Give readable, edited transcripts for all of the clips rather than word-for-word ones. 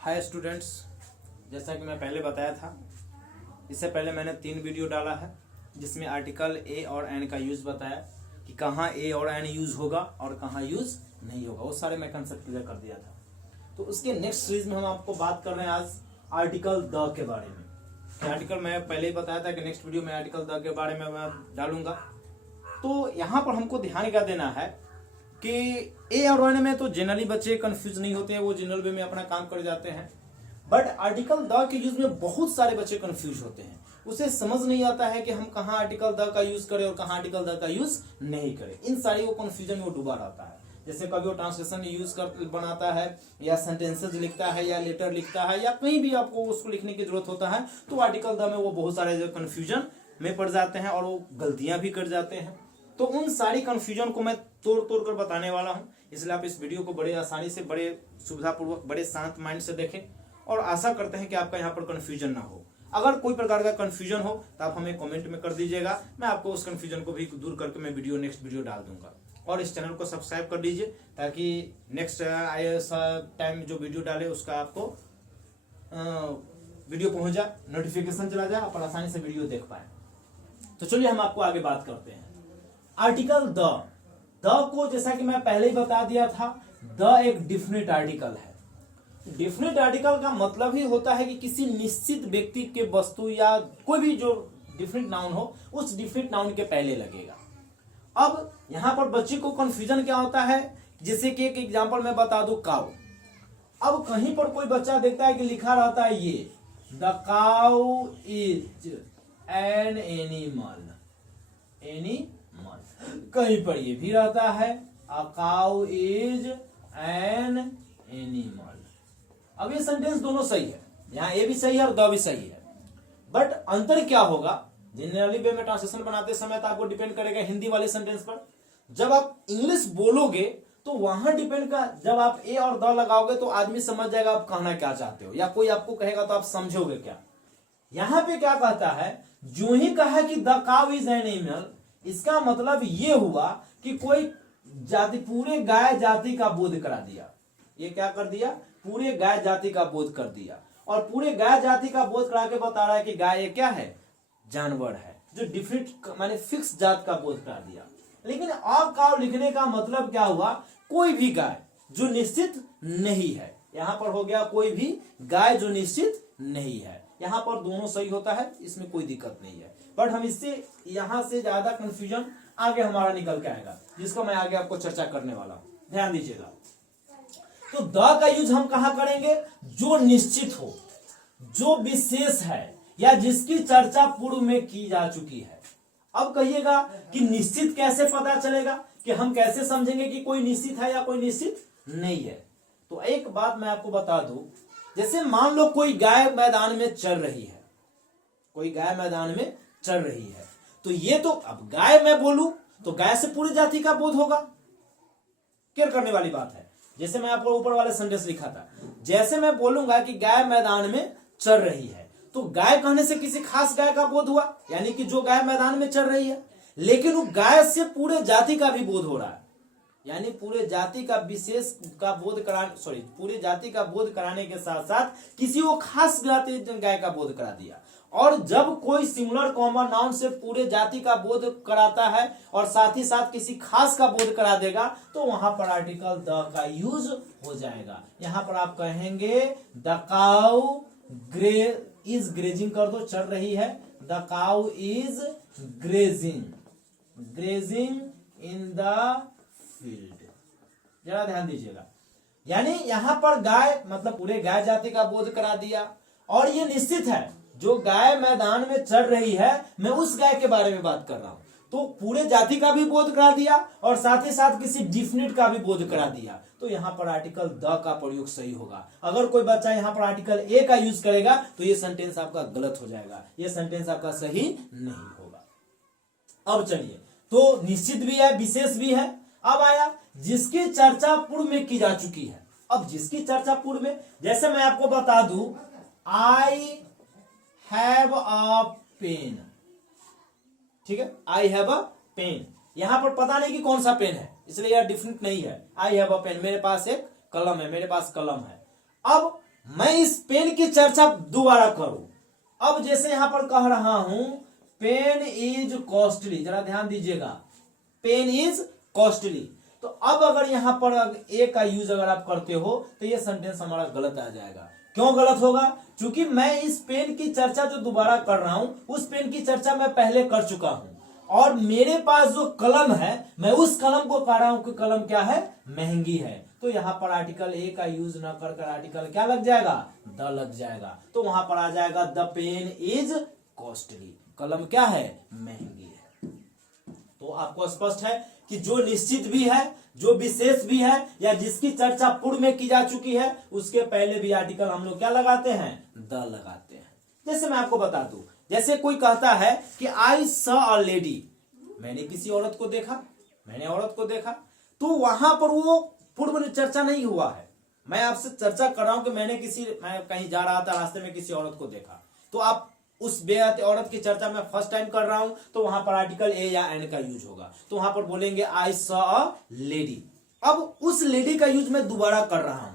Hi students, जैसा कि मैं पहले बताया था, इससे पहले मैंने 3 वीडियो डाला है जिसमें आर्टिकल ए और एन का यूज़ बताया कि कहाँ ए और एन यूज़ होगा और कहाँ यूज़ नहीं होगा। वो सारे मैं कंसेप्ट क्लियर कर दिया था। तो उसके नेक्स्ट सीरीज में हम आपको बात कर रहे हैं आज आर्टिकल द के बारे में। आर्टिकल मैं पहले ही बताया था कि नेक्स्ट वीडियो में आर्टिकल द के बारे में मैं डालूंगा। तो यहाँ पर हमको ध्यान क्या देना है कि ए और एन में तो जनरली बच्चे कंफ्यूज नहीं होते हैं, वो जनरल वे में अपना काम कर जाते हैं। बट आर्टिकल द के यूज में बहुत सारे बच्चे कंफ्यूज होते हैं, उसे समझ नहीं आता है कि हम कहाँ आर्टिकल द का यूज करें और कहाँ आर्टिकल द का यूज नहीं करें। इन सारी वो कंफ्यूजन में वो डूबा रहता है। जैसे कभी वो ट्रांसलेशन यूज कर बनाता है या सेंटेंसेस लिखता है या लेटर लिखता है या कहीं भी आपको उसको लिखने की जरूरत होता है, तो आर्टिकल द में वो बहुत सारे जो कंफ्यूजन में पड़ जाते हैं और वो गलतियां भी कर जाते हैं। तो उन सारी कंफ्यूजन को मैं तोड़ तोड़ कर बताने वाला हूं, इसलिए आप इस वीडियो को बड़े आसानी से, बड़े सुविधापूर्वक, बड़े शांत माइंड से देखें और आशा करते हैं कि आपका यहाँ पर कंफ्यूजन ना हो। अगर कोई प्रकार का कंफ्यूजन हो तो आप हमें कमेंट में कर दीजिएगा, मैं आपको उस कंफ्यूजन को भी दूर करके मैं नेक्स्ट वीडियो डाल दूंगा। और इस चैनल को सब्सक्राइब कर दीजिए ताकि नेक्स्ट टाइम जो वीडियो डाले उसका आपको वीडियो पहुंच जाए, नोटिफिकेशन चला जाए, आप आसानी से वीडियो देख पाए। तो चलिए हम आपको आगे बात करते हैं। आर्टिकल द को, जैसा कि मैं पहले ही बता दिया था, द एक डिफिनिट आर्टिकल है। डिफिनिट आर्टिकल का मतलब ही होता है कि किसी निश्चित व्यक्ति के वस्तु या कोई भी जो डिफिनिट नाउन हो उस डिफिनिट नाउन के पहले लगेगा। अब यहां पर बच्चे को कंफ्यूजन क्या होता है, जैसे कि एक एग्जांपल मैं बता दूं, काउ। अब कहीं पर कोई बच्चा देखता है कि लिखा रहता है ये the cow is an animal, कहीं पर ये भी रहता है a cow is an animal. अब ये सेंटेंस दोनों सही है, यहाँ ए भी सही है और द भी सही है। बट अंतर क्या होगा, जनरली वे में ट्रांसलेशन बनाते समय तो आपको डिपेंड करेगा हिंदी वाले सेंटेंस पर। जब आप इंग्लिश बोलोगे तो वहां डिपेंड का, जब आप ए और द लगाओगे तो आदमी समझ जाएगा आप कहना क्या चाहते हो, या कोई आपको कहेगा तो आप समझोगे क्या। यहां पे क्या कहता है, जो ही कहा कि the cow is an animal, इसका मतलब ये हुआ कि कोई जाति, पूरे गाय जाति का बोध करा दिया। ये क्या कर दिया, पूरे गाय जाति का बोध कर दिया। और पूरे गाय जाति का बोध करा के बता रहा है कि गाय क्या है, जानवर है, जो डिफरेंट माने फिक्स जात का बोध करा दिया। लेकिन अ काउ लिखने का मतलब क्या हुआ, कोई भी गाय जो निश्चित नहीं है। यहां पर हो गया कोई भी गाय जो निश्चित नहीं है। यहां पर दोनों सही होता है, इसमें कोई दिक्कत नहीं है। बट हम इससे यहां से ज्यादा कंफ्यूजन आगे हमारा निकल के आएगा, जिसको मैं आगे आपको चर्चा करने वाला हूं, ध्यान दीजिएगा। तो द का यूज हम कहां करेंगे, जो निश्चित हो, जो विशेष है या जिसकी चर्चा पूर्व में की जा चुकी है। अब कहिएगा कि निश्चित कैसे पता चलेगा, कि हम कैसे समझेंगे कि कोई निश्चित है या कोई निश्चित नहीं है। तो एक बात मैं आपको बता दूं, जैसे मान लो कोई गाय मैदान में चल रही है, कोई गाय मैदान में चल रही है, तो ये तो, अब गाय मैं बोलूं तो गाय से पूरी जाति का बोध होगा, क्लियर करने वाली बात है। जैसे मैं आपको ऊपर वाले सेंटेंस लिखा था, जैसे मैं बोलूंगा कि गाय मैदान में चल रही है, तो गाय कहने से किसी खास गाय का बोध हुआ, यानी कि जो गाय मैदान में चल रही है। लेकिन वो गाय से पूरे जाति का भी बोध हो रहा है, यानी पूरे जाति का विशेष का बोध पूरे जाति का बोध कराने के साथ साथ किसी वो खास जाति गाय का बोध करा दिया। और जब कोई सिंगुलर कॉमन नाउन से पूरे जाति का बोध कराता है और साथ ही साथ किसी खास का बोध करा देगा, तो वहां पर आर्टिकल द का यूज हो जाएगा। यहां पर आप कहेंगे द काउ इज ग्रेजिंग, कर दो, चल रही है, the cow is grazing in the field. जरा ध्यान दीजिएगा, यानी यहां पर गाय मतलब पूरे गाय जाति का बोध करा दिया। और ये निश्चित है, जो गाय मैदान में चल रही है, मैं उस गाय के बारे में बात कर रहा हूं, तो पूरे जाति का भी बोध करा दिया और साथ ही साथ किसी डिफिनिट का भी बोध करा दिया। तो यहां पर आर्टिकल द का प्रयोग सही होगा। अगर कोई बच्चा यहां पर आर्टिकल ए का यूज करेगा तो ये सेंटेंस आपका गलत हो जाएगा, ये सेंटेंस आपका सही नहीं होगा। अब चलिए, तो निश्चित भी है, विशेष भी है। अब आया जिसकी चर्चा पूर्व में की जा चुकी है। अब जिसकी चर्चा पूर्व में, जैसे मैं आपको बता दूं, आई हैव अ पेन, ठीक है, आई हैव अ पेन। यहां पर पता नहीं कि कौन सा पेन है, इसलिए यह डिफरेंट नहीं है। आई हैव अ पेन, मेरे पास एक कलम है, मेरे पास कलम है। अब मैं इस पेन की चर्चा दोबारा करूं। अब जैसे यहां पर कह रहा हूं पेन इज कॉस्टली, जरा ध्यान दीजिएगा, पेन इज कॉस्टली। तो अब अगर यहां पर ए का यूज अगर आप करते हो तो ये सेंटेंस हमारा गलत आ जाएगा। क्यों गलत होगा? क्योंकि मैं इस पेन की चर्चा जो दोबारा कर रहा हूं उस पेन की चर्चा मैं पहले कर चुका हूं, और मेरे पास जो कलम है मैं उस कलम को कह रहा हूं कि कलम क्या है, महंगी है। तो यहां पर आर्टिकल ए का यूज न कर आर्टिकल क्या लग जाएगा, द लग जाएगा। तो वहां पर आ जाएगा द पेन इज कॉस्टली, कलम क्या है, महंगी है। तो आपको स्पष्ट है कि जो निश्चित भी है, जो विशेष भी है, या जिसकी चर्चा पूर्व में की जा चुकी है उसके पहले भी आर्टिकल हम लोग क्या लगाते हैं, द लगाते हैं। जैसे मैं आपको बता दूं, जैसे कोई कहता है कि आई सॉ अ लेडी, मैंने किसी औरत को देखा, मैंने औरत को देखा, तो वहां पर वो पूर्व में चर्चा नहीं हुआ है। मैं आपसे चर्चा कर रहा हूं कि मैं कहीं जा रहा था, रास्ते में किसी औरत को देखा, तो आप उस बेहद औरत की चर्चा मैं फर्स्ट टाइम कर रहा हूं, तो वहां पर आर्टिकल ए या एन का यूज होगा। तो वहां पर बोलेंगे आई सॉ अ लेडी। अब उस लेडी का यूज मैं दोबारा कर रहा हूं,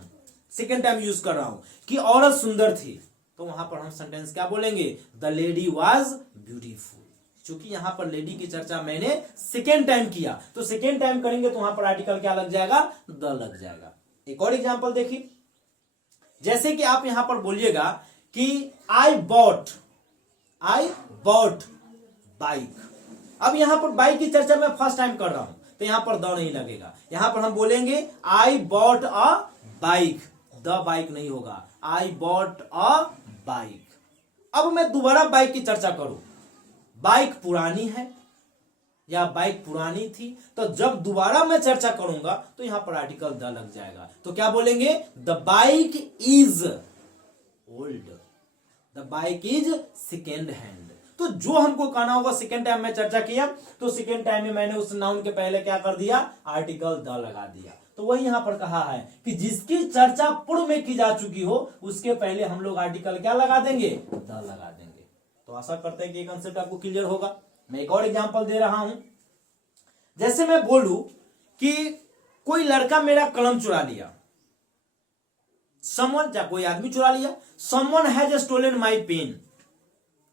सेकेंड टाइम यूज कर रहा हूं कि औरत सुंदर थी, तो वहां पर हम सेंटेंस क्या बोलेंगे, द लेडी वॉज ब्यूटीफुल। क्योंकि यहां पर लेडी की चर्चा मैंने सेकेंड टाइम किया, तो सेकेंड टाइम करेंगे तो वहां पर आर्टिकल क्या लग जाएगा, द लग जाएगा। एक और एग्जांपल देखिए, जैसे कि आप यहां पर बोलिएगा कि आई बॉट बाइक। अब यहां पर बाइक की चर्चा मैं फर्स्ट टाइम कर रहा हूं, तो यहां पर द नहीं लगेगा। यहां पर हम बोलेंगे I bought a bike, the bike नहीं होगा, आई बॉट अ बाइक। अब मैं दोबारा बाइक की चर्चा करूं, बाइक पुरानी है या बाइक पुरानी थी, तो जब दोबारा मैं चर्चा करूंगा तो यहां पर आर्टिकल द लग जाएगा। तो क्या बोलेंगे, the bike is old, the bike is second hand. तो जो हमको कहना होगा सेकेंड टाइम में चर्चा किया, तो सेकेंड टाइम में मैंने उस नाउन के पहले क्या कर दिया, आर्टिकल द लगा दिया। तो वही यहां पर कहा है कि जिसकी चर्चा पूर्व में की जा चुकी हो उसके पहले हम लोग आर्टिकल क्या लगा देंगे, द लगा देंगे। तो आशा करते हैं कि ये कंसेप्ट आपको क्लियर होगा। मैं एक और एग्जांपल दे रहा हूं, जैसे मैं बोलूं कि कोई लड़का मेरा कलम चुरा लिया, समवन, या कोई आदमी चुरा लिया, someone has stolen my pen,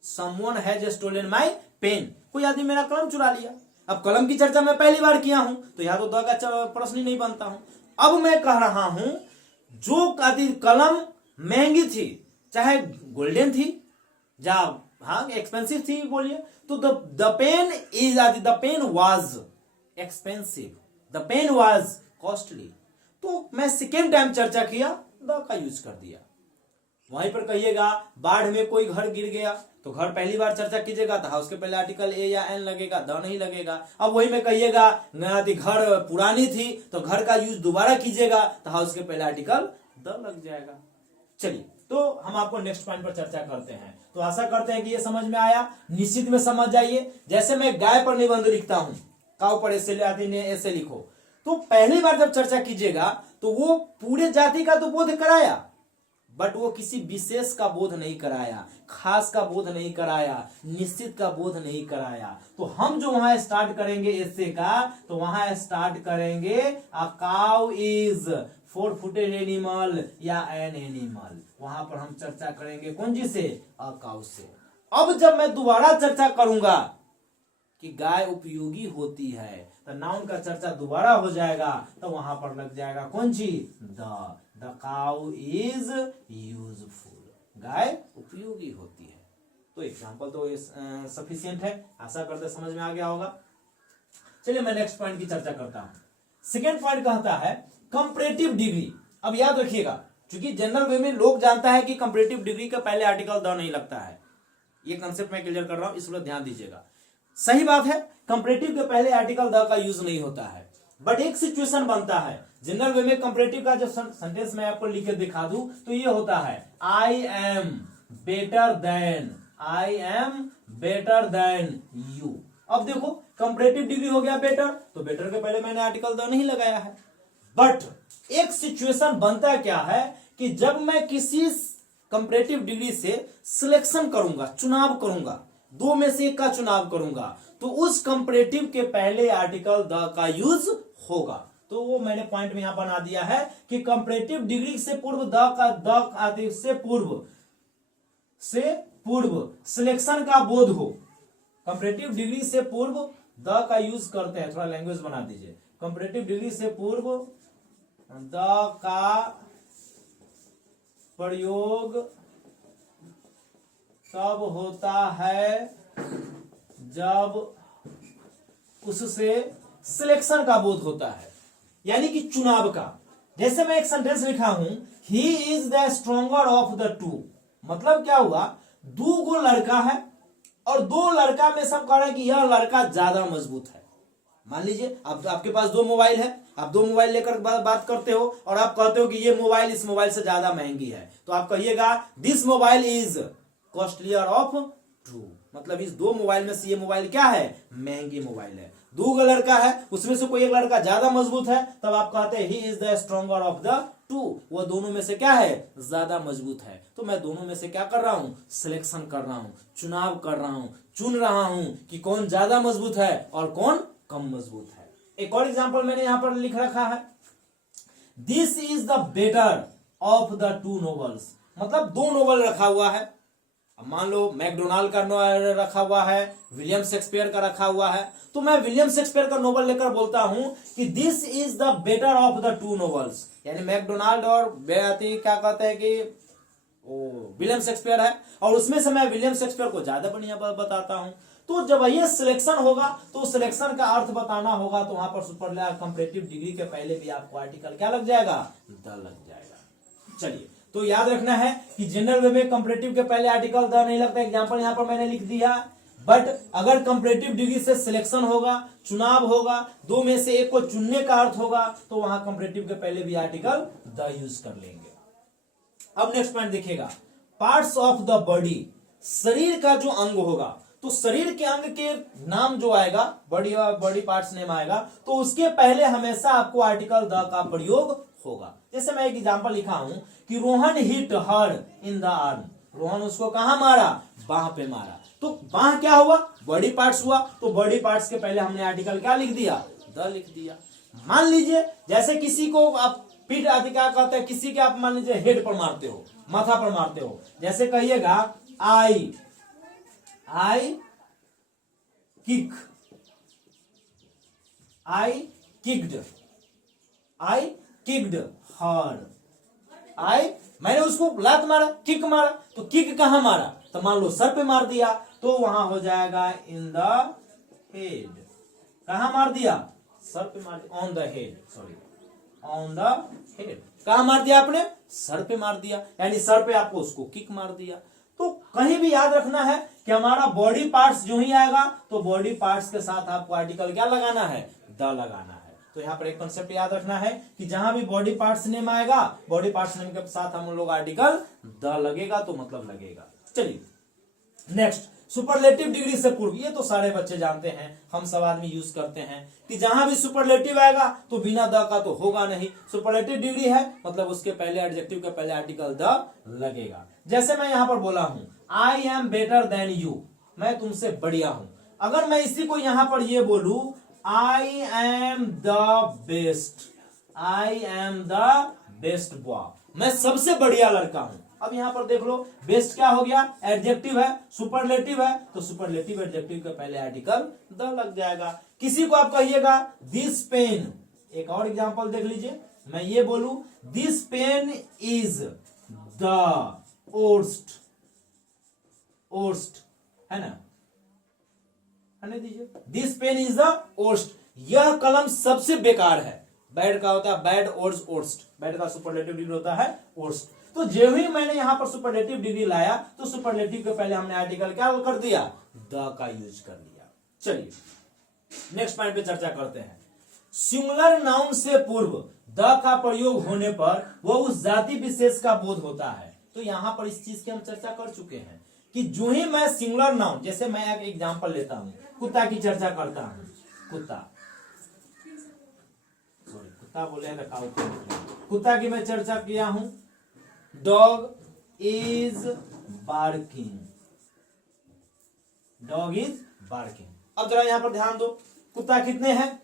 someone has stolen my pen, कोई आदमी मेरा कलम चुरा लिया। अब कलम की चर्चा मैं पहली बार किया हूं, तो यहां तो द का प्रश्न ही नहीं बनता हूं। अब मैं कह रहा हूं जो कलम महंगी थी, चाहे गोल्डन थी या हाँ एक्सपेंसिव थी बोलिए, तो the pen was expensive, the pen was costly. तो मैं सेकेंड टाइम चर्चा किया, द का यूज कर दिया। वहीं पर कहिएगा बाढ़ में कोई घर गिर गया, तो घर पहली बार चर्चा कीजिएगा तो उसके पहले आर्टिकल ए या एन लगेगा, द नहीं लगेगा। अब वही में कहिएगा घर पुरानी थी, तो घर का यूज दोबारा कीजिएगा तो उसके पहले आर्टिकल द लग जाएगा। चलिए, तो हम आपको नेक्स्ट पॉइंट पर चर्चा करते हैं। तो आशा करते हैं कि ये समझ में आया, निश्चित में समझ जाइए। जैसे मैं गाय पर निबंध लिखता हूं, काउ पर ऐसे लिखो, तो पहली बार जब चर्चा कीजिएगा तो वो पूरे जाति का तो बोध कराया, बट वो किसी विशेष का बोध नहीं कराया, खास का बोध नहीं कराया, निश्चित का बोध नहीं कराया। तो हम जो वहां स्टार्ट करेंगे ऐसे का, तो वहां स्टार्ट करेंगे a cow is 4 footed animal या एन एनिमल। वहां पर हम चर्चा करेंगे कौन जी से, अ काउ से। अब जब मैं दोबारा चर्चा करूंगा कि गाय उपयोगी होती है, तो नाउन का चर्चा दोबारा हो जाएगा, तो वहां पर लग जाएगा कौन सी, द काउ इज यूजफुल, गाय उपयोगी होती है। तो एग्जांपल तो सफिशिएंट है, आशा करते समझ में आ गया होगा। चलिए मैं नेक्स्ट पॉइंट की चर्चा करता हूं। सेकेंड पॉइंट कहता है कंपैरेटिव डिग्री। अब याद रखिएगा, क्योंकि जनरल वे में लोग जानता है कि कंपैरेटिव डिग्री का पहले आर्टिकल द नहीं लगता है, ये कंसेप्ट मैं क्लियर कर रहा हूं, इसलिए ध्यान दीजिएगा। सही बात है, कंपैरेटिव के पहले आर्टिकल द का यूज नहीं होता है, बट एक सिचुएशन बनता है जनरल वे में। कंपैरेटिव का जो सेंटेंस मैं आपको लिख के दिखा दूं तो ये होता है I am better than you. अब देखो कंपैरेटिव डिग्री हो गया बेटर, तो बेटर के पहले मैंने आर्टिकल द नहीं लगाया है। बट एक सिचुएशन बनता क्या है कि जब मैं किसी कंपैरेटिव डिग्री से सिलेक्शन करूंगा, चुनाव करूंगा, दो में से एक का चुनाव करूंगा, तो उस कंपैरेटिव के पहले आर्टिकल द का यूज होगा। तो वो मैंने पॉइंट में यहां बना दिया है कि कंपैरेटिव डिग्री से पूर्व द आदि से पूर्व सिलेक्शन का बोध हो। कंपैरेटिव डिग्री से पूर्व द का यूज करते हैं, थोड़ा लैंग्वेज बना दीजिए। कंपैरेटिव डिग्री से पूर्व द का प्रयोग तब होता है जब उससे सिलेक्शन का बोध होता है, यानी कि चुनाव का। जैसे मैं एक सेंटेंस लिखा हूं, he is the stronger of the two, मतलब क्या हुआ, दो गो लड़का है और दो लड़का में सब कह रहे हैं कि यह लड़का ज्यादा मजबूत है। मान लीजिए अब आपके पास दो मोबाइल है, आप दो मोबाइल लेकर बात करते हो और आप कहते हो कि ये मोबाइल इस मोबाइल से ज्यादा महंगी है, तो आप कहिएगा this mobile is costlier of two, मतलब इस दो मोबाइल में से ये मोबाइल क्या है, महंगी मोबाइल है। दो लड़का है, उसमें से कोई एक लड़का ज्यादा मजबूत है, तब आप कहते हैं he is the stronger of the two, वो दोनों में से क्या है, ज्यादा मजबूत है। तो मैं दोनों में से क्या कर रहा हूं, सिलेक्शन कर रहा हूं, चुनाव कर रहा हूं, चुन रहा हूं कि कौन ज्यादा मजबूत है और कौन कम मजबूत है। एक और एग्जांपल मैंने यहां पर लिख रखा है, this is the better of the two novels, मतलब दो नोवेल रखा हुआ है। अब मान लो मैकडोनाल्ड का नोवेल रखा हुआ है, विलियम शेक्सपियर का रखा हुआ है, तो मैं विलियम शेक्सपियर का नोवेल लेकर बोलता हूं कि this is the better of the two novels, यानी मैकडोनाल्ड और क्या कहते हैं कि विलियम शेक्सपियर है और उसमें से मैं विलियम शेक्सपियर को ज्यादा बढ़िया बताता हूं। तो जब ये सिलेक्शन होगा तो सिलेक्शन का अर्थ बताना होगा, तो वहां पर सुपरलेटिव कंपैरेटिव डिग्री के पहले भी आपको आर्टिकल क्या लग जाएगा, द लग जाएगा। चलिए, तो याद रखना है कि जनरल वे में कंपैरेटिव के पहले आर्टिकल द नहीं लगता। एग्जांपल यहां पर मैंने लिख दिया, बट अगर कंपैरेटिव डिग्री से सिलेक्शन होगा, चुनाव होगा, दो में से एक को चुनने का अर्थ होगा, तो वहां कंपैरेटिव के पहले भी आर्टिकल द यूज कर लेंगे। अब नेक्स्ट पॉइंट देखिएगा, पार्ट्स ऑफ द बॉडी, शरीर का जो अंग होगा, तो शरीर के अंग के नाम जो आएगा, बॉडी पार्ट्स नेम आएगा, तो उसके पहले हमेशा आपको आर्टिकल द का प्रयोग होगा। जैसे मैं एक एग्जांपल लिखा हूं कि Rohan hit her in the arm, Rohan उसको कहां मारा, बाह पे मारा। तो बाह क्या हुआ, बॉडी पार्ट्स हुआ, तो बॉडी पार्ट्स के पहले हमने आर्टिकल क्या लिख दिया, द लिख दिया। मान लीजिए जैसे किसी को आप पीठ आदि क्या कहते हैं, किसी के आप मान लीजिए हेड पर मारते हो, माथा पर मारते हो, जैसे कहिएगा आई किक, आई किक्ड हर, मैंने उसको लात मारा, किक मारा, तो किक कहां मारा, तो मान लो सर पे मार दिया, तो वहां हो जाएगा इन द हेड। कहां मार दिया, सर पे मार दिया, on the head, sorry on the head. कहां मार दिया आपने, सर पे मार दिया, यानी सर पे आपको उसको किक मार दिया। तो कहीं भी याद रखना है कि हमारा बॉडी पार्ट्स जो ही आएगा, तो बॉडी पार्ट्स के साथ आपको आर्टिकल क्या लगाना है, द लगाना है। तो यहाँ पर एक कॉन्सेप्ट याद रखना है कि जहां भी बॉडी पार्ट्स नेम आएगा, बॉडी पार्ट्स नेम के साथ हम लोग आर्टिकल द लगेगा, तो मतलब लगेगा। चलिए नेक्स्ट, सुपरलेटिव डिग्री से पूर्व, ये तो सारे बच्चे जानते हैं, हम सब आदमी यूज करते हैं कि जहां भी सुपरलेटिव आएगा तो बिना द का तो होगा नहीं। सुपरलेटिव डिग्री है मतलब उसके पहले एडजेक्टिव के पहले आर्टिकल द लगेगा। जैसे मैं यहां पर बोला हूं I am better than you, मैं तुमसे बढ़िया हूं। अगर मैं इसी को यहां पर ये बोलू I am the best boy, मैं सबसे बढ़िया लड़का हूं। अब यहां पर देख लो, बेस्ट क्या हो गया, एडजेक्टिव है, सुपरलेटिव है, तो सुपरलेटिव एडजेक्टिव के पहले आर्टिकल द लग जाएगा। किसी को आप कहिएगा दिस पेन, एक और एग्जांपल देख लीजिए, मैं ये बोलूं दिस पेन इज द ओर्स्ट, है ना, हने दीजिए, दिस पेन इज द ओर्स्ट, यह कलम सबसे बेकार है। बैड का होता है बैड, ओर्स्ट, बैड का सुपरलेटिव डिग्री होता है ओर्स्ट। तो जो ही मैंने यहां पर सुपरलेटिव डिग्री लाया, तो सुपरलेटिव के पहले हमने आर्टिकल क्या कर दिया, द का यूज कर लिया। चलिए नेक्स्ट पॉइंट पे चर्चा करते हैं। सिंगुलर नाउन से पूर्व द का प्रयोग होने पर वह उस जाति विशेष का बोध होता है। तो यहां पर इस चीज की हम चर्चा कर चुके हैं कि जो ही मैं सिंगुलर नाउन, जैसे मैं एक एग्जांपल लेता हूं, कुत्ता की चर्चा करता हूं, कुत्ता की मैं चर्चा किया हूं, डॉग इज बार्किंग, अब जरा यहां पर ध्यान दो, कुत्ता कितने हैं,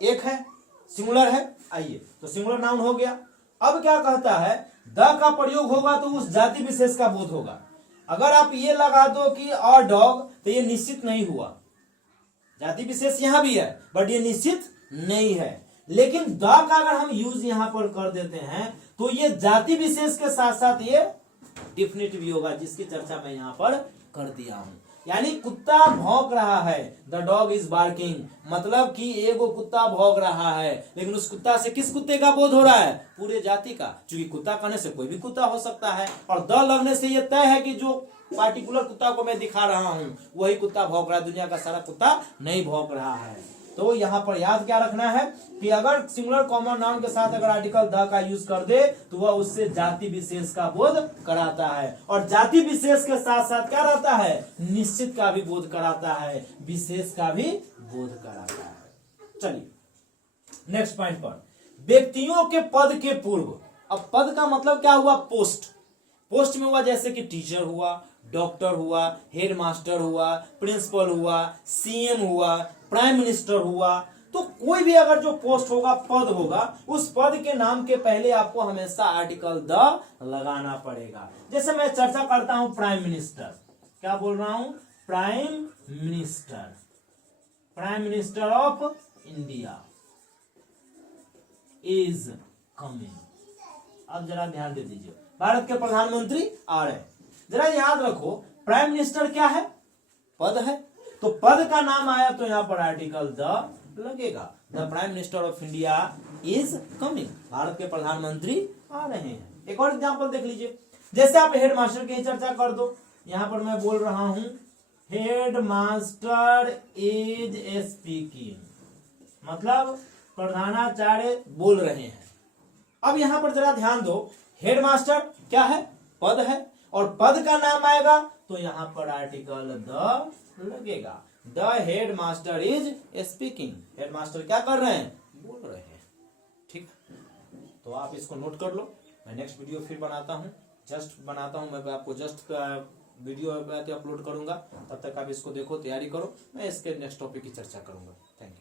एक है, सिंगुलर है, आइए तो सिंगुलर नाउन हो गया। अब क्या कहता है, द का प्रयोग होगा तो उस जाति विशेष का बोध होगा। अगर आप ये लगा दो कि और डॉग, तो ये निश्चित नहीं हुआ, जाति विशेष यहां भी है बट ये निश्चित नहीं है। लेकिन द का अगर हम यूज यहां पर कर देते हैं तो ये जाति विशेष के साथ साथ ये डिफिनिट भी होगा, जिसकी चर्चा मैं यहां पर कर दिया हूं। यानी कुत्ता भौंक रहा है, द डॉग इज बार्किंग, मतलब कि एगो कुत्ता भौंक रहा है, लेकिन उस कुत्ता से किस कुत्ते का बोध हो रहा है, पूरे जाति का, क्योंकि कुत्ता कहने से कोई भी कुत्ता हो सकता है, और द लगने से यह तय है कि जो पार्टिकुलर कुत्ता को मैं दिखा रहा हूं वही कुत्ता भौंक रहा है, दुनिया का सारा कुत्ता नहीं भौंक रहा है। तो यहां पर याद क्या रखना है कि अगर सिंगुलर कॉमन नाउन के साथ अगर आर्टिकल द का यूज कर दे तो वह उससे जाति विशेष का बोध कराता है, और जाति विशेष के साथ साथ क्या रहता है, निश्चित का भी बोध कराता है, विशेष का भी बोध कराता है। चलिए नेक्स्ट पॉइंट पर, व्यक्तियों के पद के पूर्व। अब पद का मतलब क्या हुआ, पोस्ट। पोस्ट में हुआ जैसे कि टीचर हुआ, डॉक्टर हुआ, हेड मास्टर हुआ, प्रिंसिपल हुआ, सीएम हुआ, प्राइम मिनिस्टर हुआ। तो कोई भी अगर जो पोस्ट होगा, पद होगा, उस पद के नाम के पहले आपको हमेशा आर्टिकल द लगाना पड़ेगा। जैसे मैं चर्चा करता हूं प्राइम मिनिस्टर, क्या बोल रहा हूं, prime minister, prime minister of India is coming. अब जरा ध्यान दे दीजिए, भारत के प्रधानमंत्री आ रहे हैं। जरा याद रखो, प्राइम मिनिस्टर क्या है, पद है, तो पद का नाम आया तो यहां पर आर्टिकल द लगेगा। The prime minister of India is coming, Bharat के प्रधानमंत्री आ रहे हैं। एक और एग्जांपल देख लीजिए, जैसे आप हेड मास्टर की चर्चा कर दो, यहां पर मैं बोल रहा हूं हेड मास्टर इज स्पीकिंग, मतलब प्रधानाचार्य बोल रहे हैं। अब यहां पर जरा ध्यान दो, हेड मास्टर क्या है, पद है, और पद का नाम आएगा तो यहां पर आर्टिकल द लगेगा। The head master is speaking, head master क्या कर रहे हैं, बोल रहे हैं। ठीक, तो आप इसको नोट कर लो। मैं नेक्स्ट वीडियो फिर बनाता हूं, जस्ट बनाता हूं, मैं आपको जस्ट वीडियो अपलोड करूंगा, तब तक आप इसको देखो, तैयारी करो, मैं इसके नेक्स्ट टॉपिक की चर्चा करूंगा। Thank you.